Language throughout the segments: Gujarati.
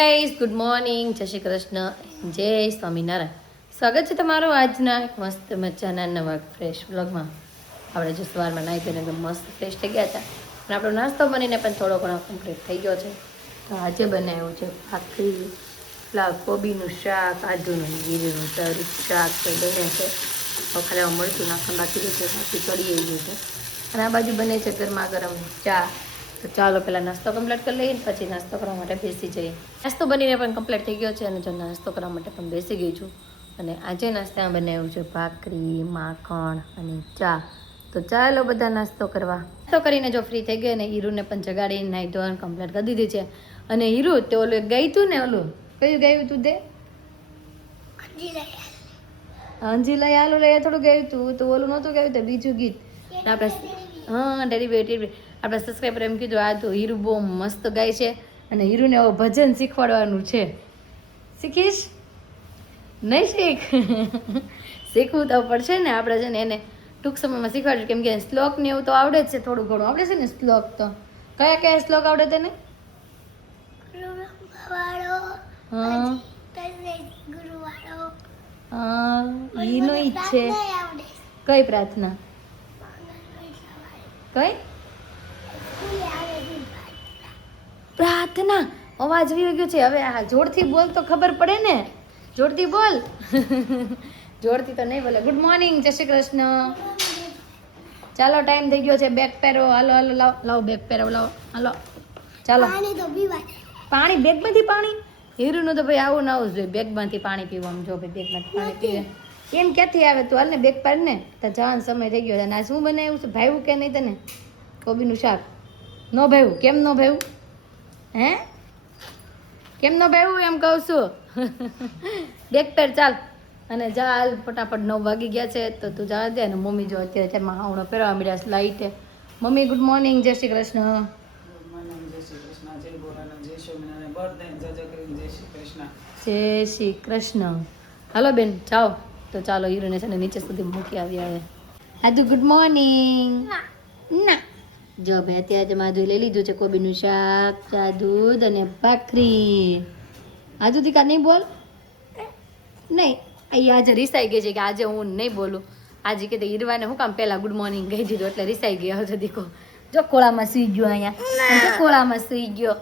ગાઈસ ગુડ મોર્નિંગ, જય શ્રી કૃષ્ણ, જય સ્વામિનારાયણ. સ્વાગત છે તમારું આજના એક મસ્ત મજાના નવા ફ્રેશ વ્લોગમાં. આપણે જો સવારમાં નાહી ધોઈને એકદમ મસ્ત ફ્રેશ થઈ ગયા હતા અને આપણો નાસ્તો બનીને પણ થોડો ઘણો કમ્પ્લીટ થઈ ગયો છે. તો આજે બનાવ્યું છે ભાખરી, કોબીનું શાક, આદુનું જીરું શાક છે, બને છે. ખાલી મળતું નાખવા બાકી છે, બાકી ચડી ગયું છે. અને આ બાજુ બને છે ગરમા ગરમ ચા. તો ચાલો પહેલાં નાસ્તો કમ્પ્લીટ કરી લઈએ, પછી નાસ્તો કરવા માટે બેસી જઈએ. નાસ્તો બનીને પણ કમ્પ્લીટ થઈ ગયો છે અને જો નાસ્તો કરવા માટે પણ બેસી ગઈ છું. અને આજે નાસ્તામાં બનાવ્યું છે ભાખરી, માખણ અને ચા. તો ચાલો બધા નાસ્તો કરવા. નાસ્તો કરીને જો ફ્રી થઈ ગઈ અને હીરુને પણ જગાડીને નાહી ધોઈને કમ્પ્લીટ કરી દીધી છે. અને હીરુ તે ઓલું ગઈ તું ને, ઓલું કયું ગાયું તું તે? અંજી લઈ આલુ લઈ થોડું ગાયું તું, તો ઓલું નહોતું ગાયું તે બીજું ગીત. આપણે હા ટેડી આપણા સબસ્ક્રાઈબર એમ કીધું આ તો હીરુ બહુ મસ્ત ગાય છે અને હીરુને હવે ભજન શીખવાડવાનું છે. શીખીશ? નહીં શીખ? શીખવું તો પડશે ને આપણે, છે ને એને ટૂંક સમયમાં શીખવાડશું. કેમ કે શ્લોક ને એવું તો આવડે જ છે, થોડું ઘણું આવડે છે ને શ્લોક. તો કયા કયા શ્લોક આવડે તને? ઈનો ઈ છે. કઈ પ્રાર્થના? કઈ પ્રાર્થના? અવાજ આવી ગયો છે. હવે આ જોરથી બોલ તો ખબર પડે ને. જોરથી બોલ. જોરથી તો નહીં બોલે. ગુડ મોર્નિંગ, જય શ્રી કૃષ્ણ. ચાલો ટાઈમ થઈ ગયો છે. બેગ પહેરો. હાલો હાલો, લાવો બેગ પહેરો, લાવો. હાલો ચાલો. પાણી બેગમાંથી? પાણી હીરુનું તો ભાઈ આવું ના આવું જોઈએ, બેગમાંથી પાણી પીવાનું. જો ભાઈ બેગમાંથી પાણી પીવે એમ ક્યાંથી આવે? તું હાલ ને બેગ પાડ ને. તો જવાનો સમય થઈ ગયો છે. ના શું બનાવ્યું છે? ભાવ્યું કે નહીં તને? કોબીનું શાક ન ભાવ્યું? કેમ ન ભાવ્યું? હે કેમ ન ભાવ્યું એમ કહું છું. બેગ પેર ચાલ અને જા હાલ ફટાફટ 9 વાગી ગયા છે. તો તું જા દે. અને મમ્મી જો અત્યારે ચારમાં હાવણો પહેરવા મળ્યા છે લાઈટે. મમ્મી ગુડ મોર્નિંગ, જય શ્રી કૃષ્ણ. જય શ્રી કૃષ્ણ. હાલો બેન જાઓ. તો ચાલો હીરોને છે ને નીચે સુધી મૂકી આવ્યા હવે. આદુ ગુડ મોર્નિંગ. ના જો ભાઈ અત્યારે માધુએ લઈ લીધું છે કોબીનું શાક, ચા, દૂધ અને ભાખરી. આજુ દીકા નહીં બોલ. નહીં અહીં આજે રિસાઈ ગઈ છે કે આજે હું નહીં બોલું. આજે કે હીરવાને હું કામ પહેલાં ગુડ મોર્નિંગ કહી દીધું એટલે રિસાઈ ગયો હતો દીકો. જો ખોળામાં સૂઈ ગયો, અહીંયા જો ખોળામાં સૂઈ ગયો.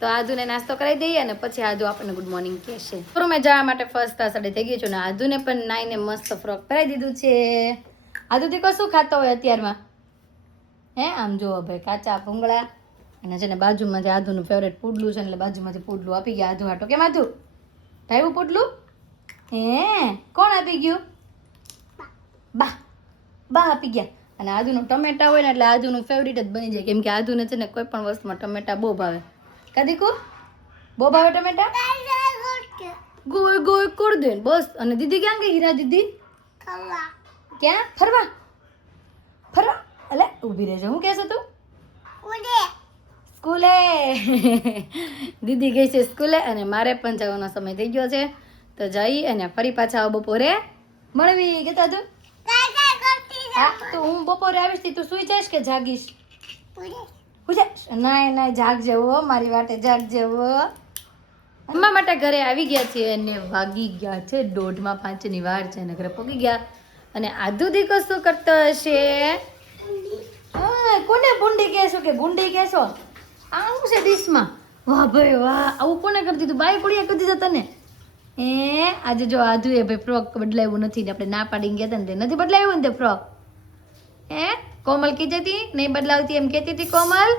તો આદુને નાસ્તો કરાવી દઈએ અને પછી આદુ આપણને ગુડ મોર્નિંગ કહેશે. મેં જવા માટે ફર્સ્ટ ક્લાસ અડે થઈ ગઈ છું ને આદુને પણ નાઈને મસ્ત ફ્રોક પહેરાવી દીધું છે. આદુ દીકો શું ખાતો હોય અત્યારમાં? હે આમ જુઓ ભાઈ, કાચા ભૂંગળા અને છે ને બાજુમાંથી આદુનું ફેવરેટ પુડલું છે એટલે બાજુમાંથી પુડલું આપી ગયા આદુ હાટો. કેમ આદુ ભાવ્યું પુડલું? હે કોણ આપી ગયું? બા બા આપી ગયા. અને આદુનું ટમેટા હોય ને એટલે આદુનું ફેવરેટ જ બની જાય. કેમ કે આદુને છે ને કોઈ પણ વસ્તુમાં ટમેટા બહુ ભાવે. કાદીકુ બહુ ભાવે ટમેટા? ગોળ ગોળ કોડ દે બસ. અને દીદી ક્યાં ગઈ? હીરા દીદી ક્યાં? ફરવા ફરવા? અલે ઊભી રહેજો. હું કહેશો તું? સ્કૂલે. દીદી ગઈ છે સ્કૂલે અને મારે પણ જવાનો સમય થઈ ગયો છે. તો જઈ અને ફરી પાછા બપોરે મળવી. કેતા તું? હા તો હું બપોરે આવીશ. તું સુઈ જઈશ કે જાગીશ? ના ના જાગજે હો, મારી વાટે જાગજે હો. અમ્મા માટે ઘરે આવી ગયા છીએ અને વાગી ગયા છે 4:05 ની વાર છે અને ઘરે પગી ગયા. અને આદુ દીકો શું કરતો હશે? કોને બુંડી કહેશો કે ગુંડી કહેશો? આવું છે ડીશમાં. વાહ ભાઈ વાહ, આવું કોને કરી દીધું? બાઈ કુડીએ કરી દીધું તને? આજે જો આદુએ ભાઈ ફ્રોક બદલાવ્યું નથી. આપણે ના પાડીને ગયા હતા ને નથી બદલાવ્યું ને તે ફ્રોક. કોમલ કીધી હતી નહીં બદલાવતી એમ કહેતી હતી કોમલ.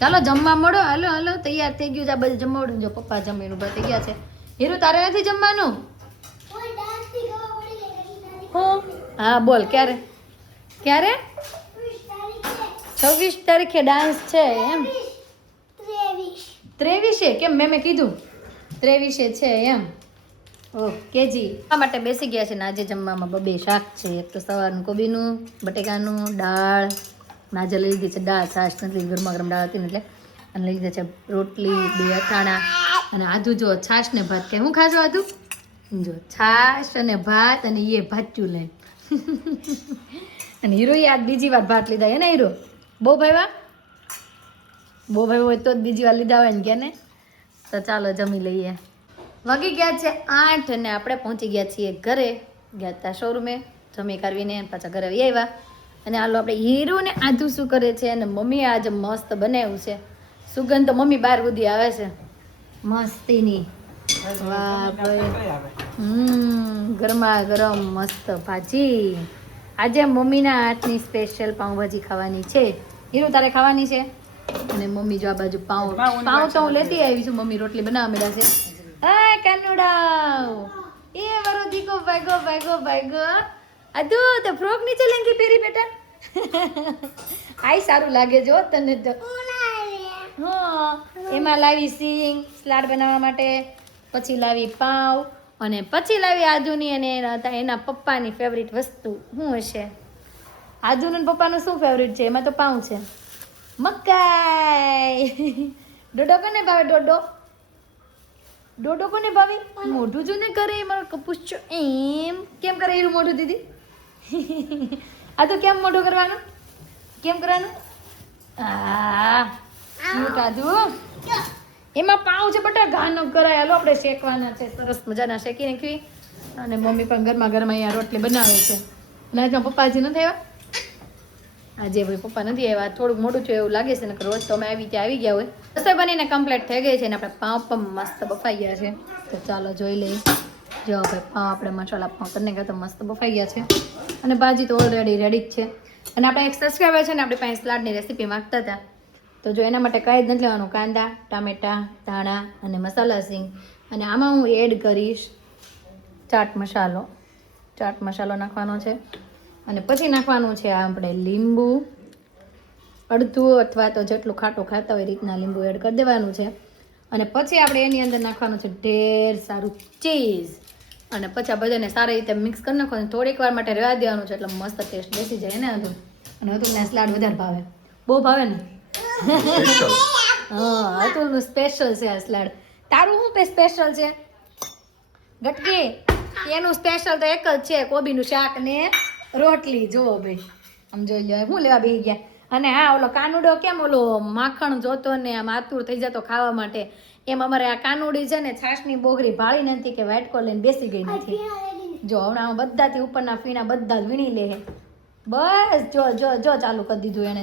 ચાલો જમવા મળો. હાલો હાલો તૈયાર થઈ ગયું છે આ બધું જમવાનું. જો પપ્પા જમીને ઉભા થઈ ગયા છે. હીરુ તારે નથી જમવાનું? હા બોલ. ક્યારે ક્યારે? 26 તારીખે ડાન્સ છે એમ? 23 કેમ? મેં કીધું 23 છે એમ. ઓકે જી. આ માટે બેસી ગયા છે ને આજે જમવામાં 2 શાક છે. એક તો સવારનું કોબીનું બટેકાનું દાળ. આજે લઈ લીધી છે દાળ, છાશ નથી, ગરમા ગરમ દાળ હતી ને એટલે. અને લઈ લીધા છે રોટલી, 2 અથાણા અને આદુ જો છાશ ને ભાત. કે હું ખાજો આદુ? જો છાશ અને ભાત અને એ ભાચ્યું લે. અને હીરોએ આજ બીજી વાર ભાત લીધા. હે ને હીરો? બહુ ભાવ્યા? બહુ ભાવ્યું હોય તો જ બીજી વાર લીધા હોય ને કે ને. તો ચાલો જમી લઈએ. વાગી ગયા છે 8 અને આપણે પહોંચી ગયા છીએ ઘરે. ગયા હતા શોરૂમે, જમી કરવીને પાછા ઘરે આવી આવ્યા. અને હાલો આપણે હીરો ને આધુ શું કરે છે, અને મમ્મીએ આજે મસ્ત બનાવ્યું છે. સુગંધ તો મમ્મી બહાર સુધી આવે છે મસ્તીની. વાહ ભાઈ, ગરમા ગરમ મસ્ત ભાજી. આજે મમ્મીના હાથની સ્પેશિયલ પાઉંભાજી ખાવાની છે. હીરો તારે ખાવાની છે. અને મમ્મી જો આ બાજુ પાઉં તો હું લેતી આવી છું. મમ્મી રોટલી બનાવવા મળ્યા છે. આ કાનુડા એ મારો દીકો ભાગો આધુ તો ફ્રોક નીચે લેંગી પેરી બેટા. આઈ સારું લાગે જો તને તો. હા, એમાં લાવી સિંગ સલાડ બનાવવા માટે, પછી લાવી પાવ, અને પછી લાવી આદુની અને એના પપ્પાની ફેવરિટ વસ્તુ શું હશે? આદુનું પપ્પાનું શું ફેવરિટ છે? એમાં તો પાઉં છે. મકાઈ. ડોડો કોને ભાવે? ડોડો કોને ભાવે? મોઢું જો ને કરે મારો કપૂચો એમ કેમ કરે? એનું મોઢું દીદી. આ તો કેમ મોઢું કરવાનું? કેમ કરવાનું? એમાં પાઉં છે બટા, ઘા ન કરાય. હાલો આપણે શેકવાના છે, સરસ મજાના શેકી નાખવી. અને મમ્મી પણ ગરમા ગરમ અહીંયા રોટલી બનાવે છે. અને આજે પપ્પાજી નથી આવ્યા. આજે ભાઈ પપ્પા નથી આવ્યા, થોડુંક મોડું થયું એવું લાગે છે. નકર રોજ તો અમે આવી ત્યાં આવી ગયા હોય. રસોઈ બનીને કમ્પ્લીટ થઈ ગઈ છે ને આપણે પાઉં પણ મસ્ત બફાઈ ગયા છે. તો ચાલો જોઈ લઈએ. જો ભાઈ પાઉં આપણે મસાલા પાઉં કરીને ગયા તો મસ્ત બફાઈ ગયા છે. અને ભાજી તો ઓલરેડી રેડી જ છે. અને આપણે એક સબસ્ક્રાઈબર છે ને આપણી પાસે સલાડની રેસીપી માંગતા હતા. તો જો એના માટે કાંઈ જ નથી લેવાનું. કાંદા, ટામેટાં, ધાણા અને મસાલા સિંગ. અને આમાં હું એડ કરીશ ચાટ મસાલો નાખવાનો છે. અને પછી નાખવાનું છે આપણે લીંબુ, અડધું અથવા તો જેટલું ખાટું ખાતા હોય રીતના લીંબુ એડ કરી દેવાનું છે. અને પછી આપણે એની અંદર નાખવાનું છે ઢેર સારું ચીઝ. અને પછી આ બધાને સારી રીતે મિક્સ કરી નાખવાનું. થોડીક વાર માટે રહેવા દેવાનું છે એટલે મસ્ત ટેસ્ટ બેસી જાય ને. હતું અને અતુલને સલાડ વધારે ભાવે, બહુ ભાવે ને. હા, અતુલનું સ્પેશિયલ છે આ સલાડ. તારું શું સ્પેશિયલ છે ગટકી? એનું સ્પેશિયલ તો એક જ છે, કોબીનું શાક ને રોટલી. જુઓ ભાઈ, આમ જોઈ લો શું લેવા બેસી ગયા. અને હા, ઓલો કાનુડો કેમ ઓલો માખણ જોતો ને આમ આતુર થઈ જતો ખાવા માટે, એમ અમારે આ કાનુડી છે ને છાશની બોગરી ભાળી નથી કે વાટકો લઈને બેસી ગઈ નથી. જો હમણાં બધાથી ઉપરના ફીણા બધા વીણી લે. બસ જો ચાલુ કરી દીધું એને.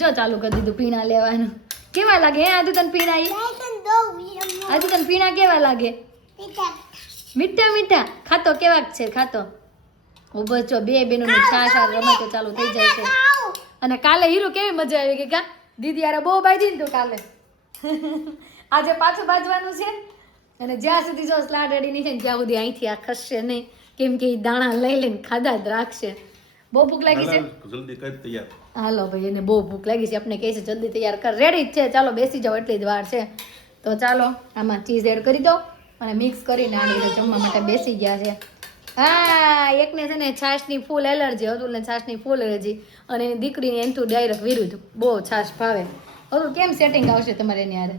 જો ચાલુ કરી દીધું પીણા લેવાનું. કેવા લાગે હે આજુ તને પીણા? આજુ તને પીણા કેવા લાગે? મીઠા. ખાતો કેવાક છે? ખાતો ઉભો છો. બે બેનોની છાશ આ રમતો ચાલુ થઈ જાય છે. અને કાલે હીરો કેવી મજા આવી ગઈ કા? દીદી યાર બહુ બાજી ને તું કાલે. આજે પાછું બાજવાનું છે. અને જ્યાં સુધી જો સલાડ રેડી નહીં થાય ત્યાં સુધી અહીંથી આ ખસશે નહીં, કેમ કે એ દાણા લઈ લઈને ખાધા જ રાખશે. બહુ ભૂખ લાગી છે. જલ્દી કર તૈયાર. હાલો ભાઈ, એને બહુ ભૂખ લાગી છે. આપણે કહે છે જલ્દી તૈયાર કર. રેડી જ છે, ચાલો બેસી જાઓ, એટલી જ વાર છે. તો ચાલો આમાં ચીઝ એડ કરી દો અને મિક્સ કરીને આ રીતે જમવા માટે બેસી ગયા છે. હા, એકને છે ને છાશની ફૂલ એલર્જી, અતુલને છાશની ફૂલ એલર્જી, અને એની દીકરીને એનથી ડાયરેક્ટ વિરુદ્ધ. બહુ છાશ ભાવે. અતુલ કેમ સેટિંગ આવશે તમારે એની હારે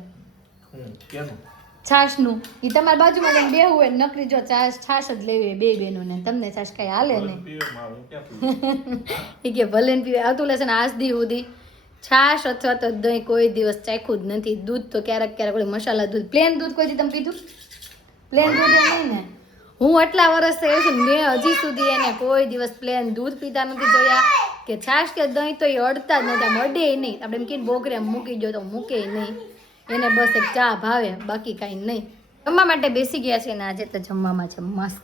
છાશનું? એ તમારી બાજુમાં જઈને બેહવું હોય, નકરી જો છાશ જ લેવી હોય બે બેનોને. તમને છાશ કઈ હાલે નહીં. એ કે ભલે ને પીવે. અતુલે છે ને આજ દી સુધી છાશ અથવા તો દહીં કોઈ દિવસ ચાખ્યું જ નથી. દૂધ તો ક્યારેક ઓલી મસાલા દૂધ, પ્લેન દૂધ કોઈ દી તમે પીધું? પ્લેન દૂધ નહીં ને. હું આટલા વર્ષ થઈ છું, મેં હજી સુધી એને કોઈ દિવસ પ્લેન દૂધ પીતા નથી જોયા કે છાશ કે દહીં તો એ અડતા જ નથી. આમ અડે નહીં. આપણે એમ કહીને બોગરે મૂકી દો તો મૂકે નહીં. એને બસ એક ચા ભાવે, બાકી કાંઈ નહીં. જમવા માટે બેસી ગયા છે. અને આજે તો જમવામાં છે મસ્ત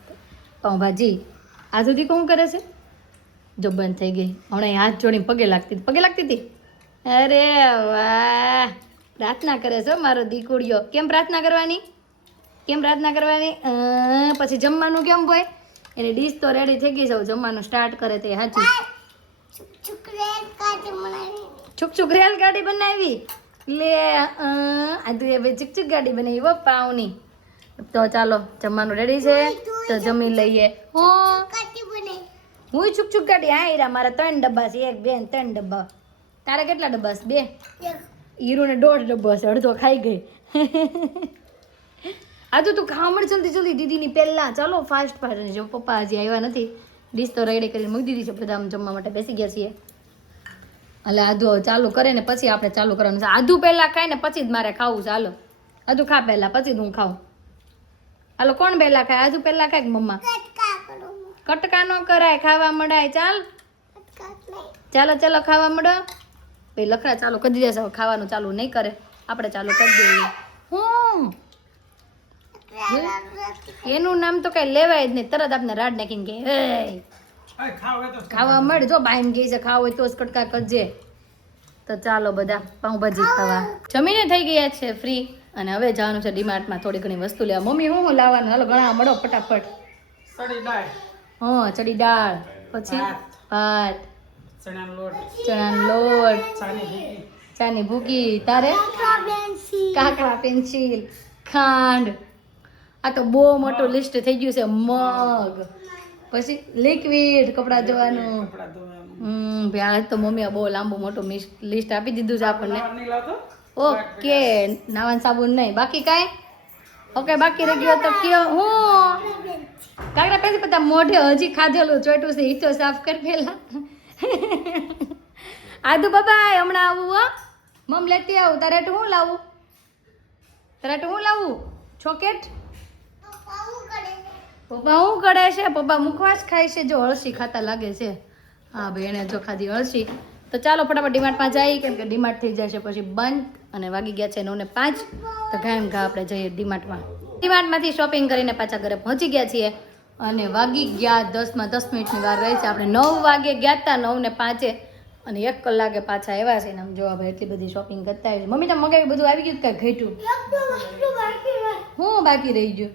પાઉંભાજી. આ સુધી કોણ કરે છે? જો બંધ થઈ ગઈ. હમણાં હાથ જોડીને પગે લાગતી હતી. અરે વાહ, પ્રાર્થના કરે છે મારો દીકુડિયો. કેમ પ્રાર્થના કરવાની? પછી જમવાનું કેમ હોય? એની ડીશ તો રેડી થઈ ગઈ છે. જમવાનું સ્ટાર્ટ કરે તે સાચું. છુક રેલગાડી બનાવી લે. આજુ એ ભાઈ ચુક ગાડી બનાવી હો પાવની. તો ચાલો જમવાનું રેડી છે, તો જમી લઈએ. હું છુક ગાડી. હા હીરા, મારા 3 ડબ્બા છે. 1 2 3 ડબ્બા. તારે કેટલા ડબ્બા છે? 2. હીરોને 1.5 ડબ્બો છે, અડધો ખાઈ ગઈ. આજુ તું ખાવા મળ જલ્દી દીદીની પહેલા. ચાલો ફાસ્ટ. જો પપ્પા હજી આવ્યા નથી. ડીશ તો રેડી કરીને મૂકી દીધી છે. બધા આમ જમવા માટે બેસી ગયા છીએ. એટલે આધુ ચાલુ કરે ને પછી આપણે ચાલુ કરવાનું છે. આધુ પહેલા ખાય ને પછી જ મારે ખાવું છે. હાલો હજુ ખા પહેલા પછી હું ખાઉં. હાલો કોણ પહેલા ખાય? આજુ પહેલા ખાય કે મમ્મા? કટકા નો કરાય, ખાવા મળાય. ચાલો ચાલો ખાવા મળો. ભાઈ લખડા ચાલુ કરી દેશે, ખાવાનું ચાલુ નહીં કરે, આપણે ચાલુ કરી દઈએ. હું એનું નામ તો કઈ લેવાય જ નહીં, તરત આપણે રાડ નાખીને કે ખાવા મળે. જો બાઈમ કહે છે ખાવ હોય તો જ કટકા કરજે. તો ચાલો બધા પાઉંભાજી ખાવા જમીને થઈ ગયા છે ફ્રી, અને હવે જવાનું છે ડીમાર્ટમાં થોડી ઘણી વસ્તુ લેવા. મમ્મી હું લાવવાનું? હાલો ઘણા મળો ફટાફટ. હા ચડી દાળ, પછી ભાત, ચણાનો લોટ, ચાની ભૂકી, તારે કાકડા પેન્સિલ, ખાંડ. આ તો બહુ મોટું લિસ્ટ થઈ ગયું છે. મગ, પછી લિક્વિડ કપડાં ધોવાનું. ભાઈ તો મમ્મીએ બહુ લાંબુ મોટું લિસ્ટ આપી દીધું છે આપણને. ઓકે નાવાનું સાબુન નહીં, બાકી કાંઈ? ઓકે બાકી રહી ગયો તો કયો? હું કાકડા પેન્સિલ બધા મોઢે હજી ખાધેલું ચોટ્યું છે, એ તો સાફ કરી પેલા. આદુ બાબા હમણાં આવું હો, મમ લેતી આવું. તારે હું લાવું? તારે હું લાવું? ચોકેટ? પપ્પા શું કરે છે? પપ્પા મુખવાસ ખાય છે. જો અળસી ખાતા લાગે છે. હા ભાઈ એને જો ખાધી અળસી. તો ચાલો ફટાફટ ડીમાર્ટમાં જઈએ, કેમ કે ડીમાર્ટ થઈ જશે પછી બંધ, અને વાગી ગયા છે 9:05. તો ગાયમ ઘા આપણે જઈએ ડીમાર્ટમાં. ડીમાર્ટમાંથી શોપિંગ કરીને પાછા ઘરે પહોંચી ગયા છીએ, અને વાગી ગયા 10 મિનિટની વાર રહી છે. આપણે 9 વાગે ગયા હતા, 9:05, અને 1 કલાકે પાછા આવ્યા છે. ને આમ જોવા ભાઈ એટલી બધી શોપિંગ કરતા આવી. મમ્મી તમે મગાવી બધું આવી ગયું? કાંઈ ઘટ્યું? હું બાકી રહી ગયું?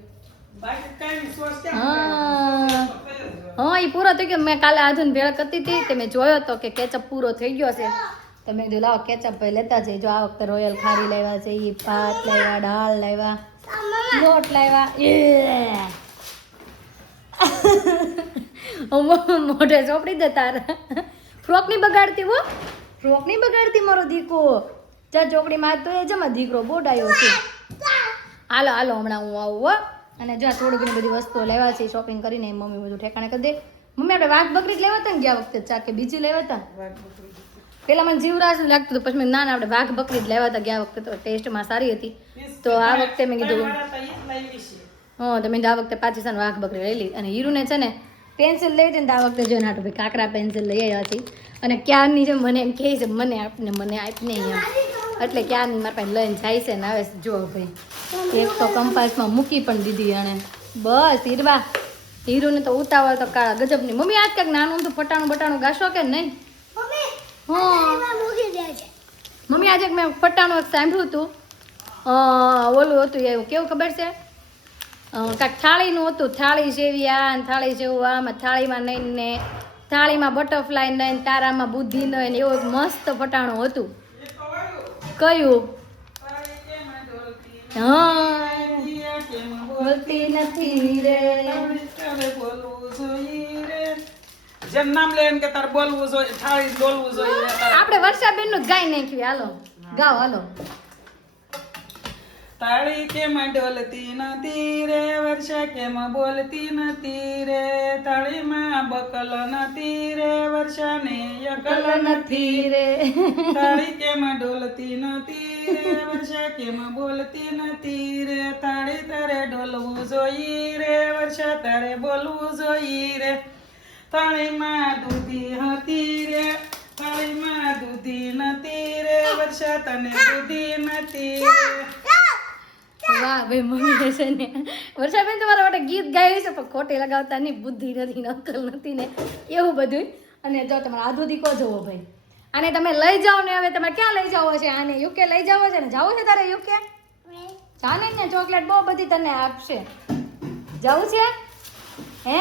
હા એ પૂરો થઈ ગયો. મેં કાલે આધુન ભેળ કરતી હતી, તે મેં જોયો હતો કે કેચઅપ પૂરો થઈ ગયો છે. તો મેં કીધું લાવો કેચઅપ ભાઈ લેતા જઈએ. જો આ વખતે રોયલ ખારી લાવ્યા છે, એ ભાત લાવ્યા, દાળ લાવ્યા, લોટ લાવ્યા. મોઢે ચોપડી દે તારા. ફ્રોક નહીં બગાડતી હો, ફ્રોક નહીં બગાડતી મારો દીકરો. જા ચોકડીમાં તો એ જમા દીકરો બોડાયો છે. હાલો હાલો હમણાં હું આવું હો. અને જો થોડી ઘણી બધી વસ્તુઓ લેવા છે શોપિંગ કરીને, મમ્મી બધું ઠેકાણે કરી દે. મમ્મી આપણે વાઘ બકરી જ લેવા હતા ને ગયા વખતે? ચા કે બીજી લેવા હતા? પેલા મને જીવરાજ લાગતું હતું, પછી મેં ના આપણે વાઘ બકરી જ લેવા હતા ગયા વખતે, તો ટેસ્ટમાં સારી હતી. તો આ વખતે મેં કીધું હા, તો મેં આ વખતે પાકિસ્તાન વાઘ બકરી લઈ લીધી. અને હીરુને છે ને પેન્સિલ લઈ હતી ને, આ વખતે જો નાટો ભાઈ કાકરા પેન્સિલ લઈ આવ્યા હતી. અને ક્યારની છે મને એમ કહે છે મને આપને એમ, એટલે ક્યારની મારા પાસે લઈને જાય છે ને. હવે જો ભાઈ એક તો કંપાસમાં મૂકી પણ દીધી, અને બસ હીરુને તો ઉતાવળ તો કાળા ગજબની. મમ્મી આજ કાંઈક નાનું તો ફટાણું ગાશો કે નહીં? હા મમ્મી આજે મેં ફટાણું સાંભળ્યું હતું, ઓલું હતું એવું કેવું ખબર છે, કાંઈક થાળીનું હતું. થાળી જેવી આ ને થાળી જેવું આમાં, થાળીમાં નહીં ને થાળીમાં બટરફ્લાય નહીં, તારામાં બુદ્ધિ નહીં, એવું મસ્ત ફટાણું હતું. કયું? હા બોલતી નથી રે, જેમ નામ લેન કે તાર બોલવું જોઈએ, થાળી બોલવું જોઈએ. આપણે વર્ષાબેન નું ગાઈ નાખ્યું. હાલો ગાઓ હાલો. તાળી કેમ ડોલતી નથી રે, વર્ષા કેમ બોલતી નથી રે, તાળીમાં બકલ નથી રે, વર્ષાને અકલ નથી રે. તાળી કેમ ડોલતી નથી રે, વર્ષા કેમ બોલતી નથી રે, તાળી તારે ડોલવું જોઈએ રે, વર્ષા તારે બોલવું જોઈએ રે. તાળીમાં દૂધી હતી રે, તાળીમાં દૂધી નથી રે, વર્ષા તને દૂધી નથી રે. વાહ ભાઈ મમ્મી છે ને વર્ષાબેન તમારા માટે ગીત ગાયું છે, પણ ખોટી લગાવતા નહીં, બુદ્ધિ નથી ને અક્કલ નથી ને એવું બધું. અને જો તમારે આધુ દીકો જવો ભાઈ, આને તમે લઈ જાઓ ને. હવે તમે ક્યાં લઈ જાઓ છે આને? યુકે લઈ જાઓ છે ને? જાવું છે તારે યુકે? જાને ને ચોકલેટ બહુ બધી તને આપશે. જવું છે હે?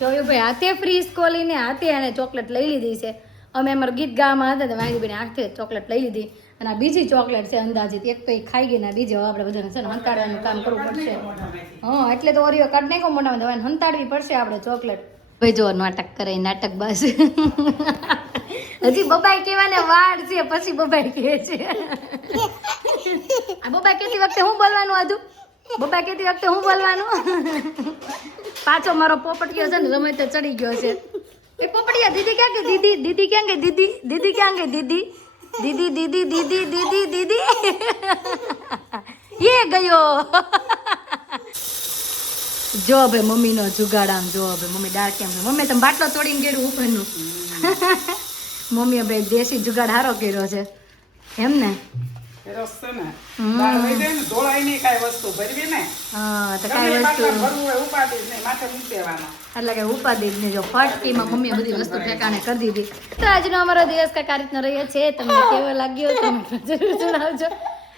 જોયું ભાઈ હાથે ફ્રી સ્કોલીને હાથે આને ચોકલેટ લઈ લીધી છે. અમે અમારું ગીત ગાવામાં હતા તો વાંગી બેને હાથે ચોકલેટ લઈ લીધી, અને આ બીજી ચોકલેટ છે અંદાજિત. એક તો એ ખાઈ ગઈ ને બીજી હવે આપણે બધાને છે ને હંતાડવાનું કામ કરવું પડશે. હા એટલે તો ઓરિયો કાઢ નાખો મોઢામાં, હવે હંતાડવી પડશે આપણે ચોકલેટ. ભાઈ જો નાટક કરે, નાટક બસ. હજી બબાઈ કહેવાને વાર છે, પછી બબાઈ કહે છે. આ બબાઈ કહેતી વખતે હું બોલવાનું? આધુ બબાઈ કહેતી વખતે હું બોલવાનું? પાછો મારો પોપટીયો છે ને રમે તો ચડી ગયો છે. એ પોપટિયા દીદી ક્યાં ગઈ? દીદી ક્યાં ગઈ? દીદી ક્યાં ગઈ? દીદી એ ગયો જો ભાઈ મમ્મીનો જુગાડ આમ જો ભાઈ મમ્મી દાળ કેમ મમ્મી તમે બાટલો તોડીને કર્યું ઉપરનું મમ્મીએ ભાઈ દેશી જુગાડ હારો કર્યો છે એમ ને રસ છે ને દાળ વહી જાય ને ઢોળાય નહીં કાંઈ વસ્તુ ભરવી ને હા તો ગમે કાંઈ એ વસ્તુ બાટલા ભરવું હોય ઉપાડી જ નહીં માથે મૂકી દેવાનો એટલે કે ઉપાધિ જ નહીં જો ફટકીમાં મમ્મીએ બધી વસ્તુ ઠેકાણે કરી દીધી તો આજનો અમારો દિવસ કાંઈક આ રીતનો રહ્યો છે તમને કેવો લાગ્યો તમે જરૂર જણાવજો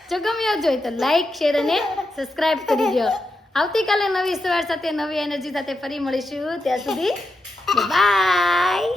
જો ગમ્યો જ હોય તો લાઈક શેર અને સબસ્ક્રાઇબ કરી દો આવતીકાલે નવી સવાર સાથે નવી એનર્જી સાથે ફરી મળીશું ત્યાં સુધી બાય